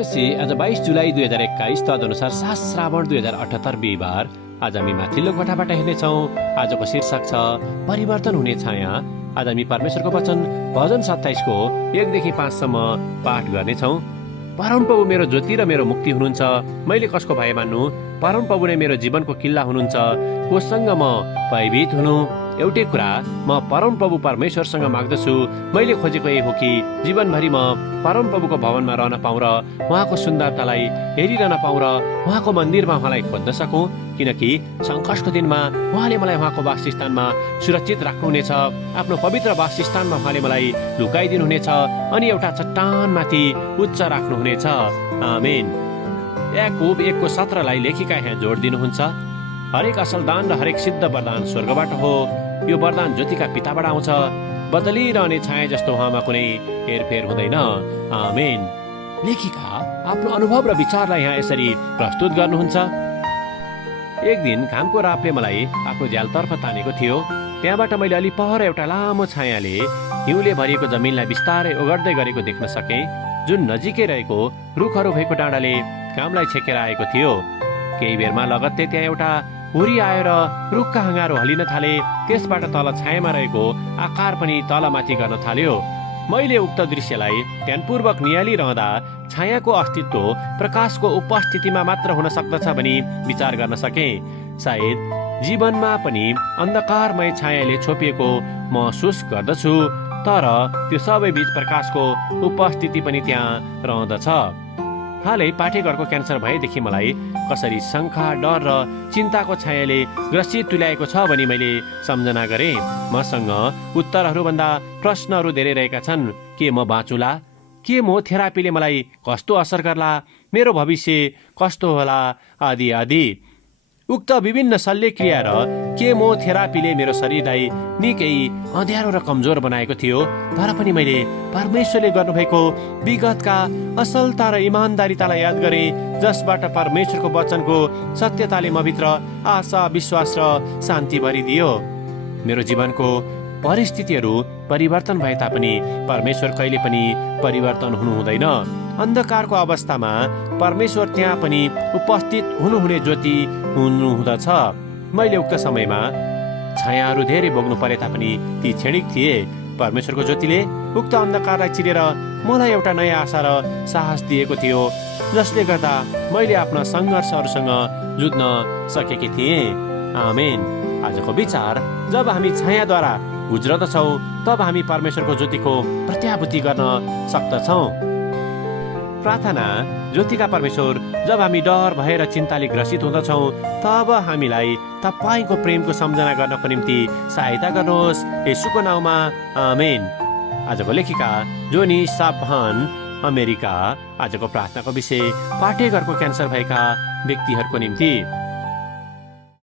नमस्ते। आज 22 जुलाई 2021 तदनुसार 7 श्रावण 2078 बिहिबार। आज हामी माथिल्लो कोठाबाट हेर्नेछौँ। आजको शीर्षक छ परिवर्तन हुने छाया। आज हामी परमेश्वरको वचन भजन 27 को 1 देखि 5 सम्म पाठ गर्नेछौँ। परमप्रभु मेरो ज्योति र मेरो मुक्ति हुनुहुन्छ। मैले कसको भय मान्नु? परमप्रभु नै मेरो जीवनको किल्ला हुनुहुन्छ। कोसँग म भयभीत हुनु? एउटै कुरा म परमप्रभु परमेश्वरसँग माग्दछु। मैले खोजेको यही हो कि जीवनभरि म परमप्रभुको भवनमा रहन पाऊँ र उहाँको सुन्दरतालाई हेरिरहन पाऊँ र उहाँको मन्दिरमा उहाँलाई खोज्न सकौँ, किनकि सङ्कटको दिनमा उहाँले मलाई उहाँको वासस्थानमा सुरक्षित राख्नुहुनेछ। आफ्नो पवित्र वासस्थानमा उहाँले मलाई लुकाइदिनुहुनेछ अनि एउटा चट्टानमाथि उच्च राख्नुहुनेछ। आमेन। याकोब 1:17 लेखिका यहाँ जोड दिनुहुन्छ। हरेक असल दान र हरेक सिद्ध वरदान स्वर्गबाट हो। यो वरदान ज्योतिका पिताबाट आउँछ। बदलिरहने छाया जस्तो उहाँमा कुनै हेरफेर हुँदैन। आमेन। लेखिका आफ्नो अनुभव र विचारलाई यहाँ यसरी प्रस्तुत गर्नुहुन्छ। एक दिन घामको रापले मलाई आफ्नो झ्यालतर्फ तानेको थियो। त्यहाँबाट मैले अलि पर एउटा लामो छायाले हिउँले भरिएको जमिनलाई बिस्तारै ओगट्दै गरेको देख्न सकेँ, जुन नजिकै रहेको रुखहरू भएको डाँडाले घामलाई छेकेर आएको थियो। केही बेरमा लगत्तै त्यहाँ एउटा हुरी आयो र रुखका हाँगाहरू हल्लिन थाले। त्यसबाट तल छायामा रहेको आकार पनि तलमाथि गर्न थाल्यो। मैले उक्त दृश्यलाई ध्यानपूर्वक निहालिरहँदा छायाको अस्तित्व प्रकाशको उपस्थितिमा मात्र हुन सक्दछ भनी विचार गर्न सकेँ। सायद जीवनमा पनि अन्धकारमय छायाले छोपिएको महसुस गर्दछु, तर त्यो सबै बीच प्रकाशको उपस्थिति पनि त्यहाँ रहँदछ। हालै पाठेघरको क्यान्सर भएदेखि मलाई कसरी शङ्का, डर र चिन्ताको छायाले ग्रसित तुल्याएको छ भनी मैले सम्झना गरेँ। मसँग उत्तरहरूभन्दा प्रश्नहरू धेरै रहेका छन्। के म बाँचुला? के मो थेरापीले मलाई कस्तो असर गर्ला? मेरो भविष्य कस्तो होला? आदि आदि। उक्त विभिन्न शल्यक्रिया र केमो थेरापीले मेरो शरीरलाई निकै अँध्यारो र कमजोर बनाएको थियो। तर पनि मैले परमेश्वरले गर्नुभएको विगतका असलता र इमान्दारितालाई याद गरेँ, जसबाट परमेश्वरको वचनको सत्यताले मभित्र आशा, विश्वास र शान्ति भरिदियो। मेरो जीवनको परिस्थितिहरू परिवर्तन भए तापनि परमेश्वर कहिले पनि परिवर्तन हुनु हुँदैन। अन्धकारको अवस्थामा परमेश्वर त्यहाँ पनि उपस्थित हुनुहुने ज्योति हुनुहुँदछ। मैले उक्त समयमा छायाहरू धेरै भोग्नु परे तापनि ती क्षणिक थिए। परमेश्वरको ज्योतिले उक्त अन्धकारलाई चिरेर मलाई एउटा नयाँ आशा र साहस दिएको थियो, जसले गर्दा मैले आफ्ना सङ्घर्षहरूसँग जुझ्न सकेकी थिएँ। आमेन। आजको विचार, जब हामी छायाद्वारा गुज्रदछौँ तब हामी परमेश्वरको ज्योतिको प्रत्याभूति गर्न सक्दछौँ। प्रार्थना। ज्योतिका परमेश्वर, जब हामी डर भएर चिन्ताले ग्रसित हुँदछौँ तब हामीलाई तपाईँको प्रेमको सम्झना गर्नको निम्ति सहायता गर्नुहोस्, येशूको नाउँमा। आमेन। आजको लेखिका जोनी सापहान, अमेरिका। आजको प्रार्थनाको विषय पाठेघरको क्यान्सर भएका व्यक्तिहरूको निम्ति।